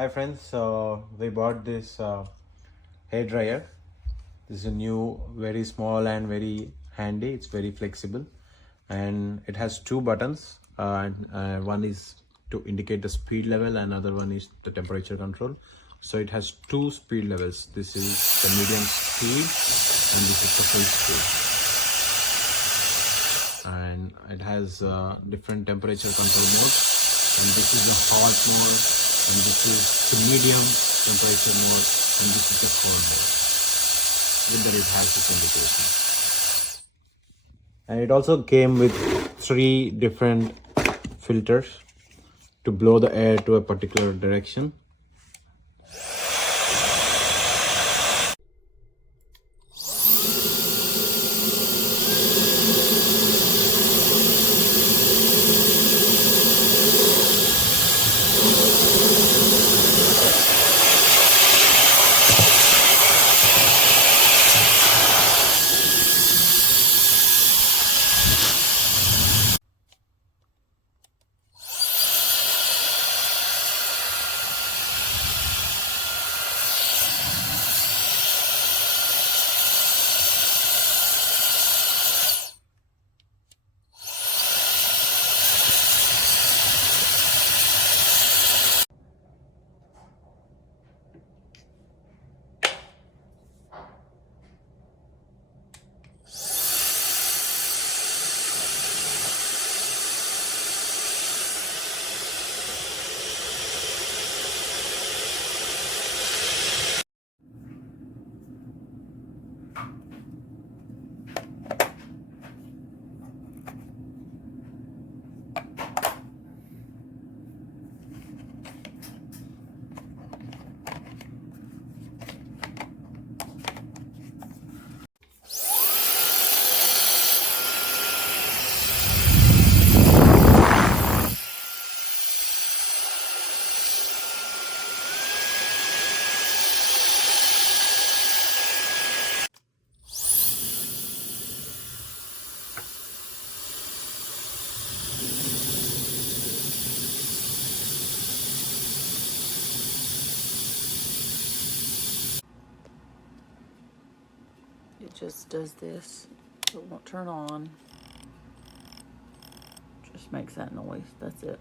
Hi friends, so we bought this hair dryer. This is a new, very small and very handy. It's very flexible and it has two buttons. One is to indicate the speed level and other one is the temperature control. So it has two speed levels. This is the medium speed and this is the full speed. And it has different temperature control modes. And this is the hot mode, and this is the medium temperature mode, and this is the cold mode. With that it has this indication. And it also came with 3 different filters to blow the air to a particular direction. It just does this. It won't turn on. Just makes that noise. That's it.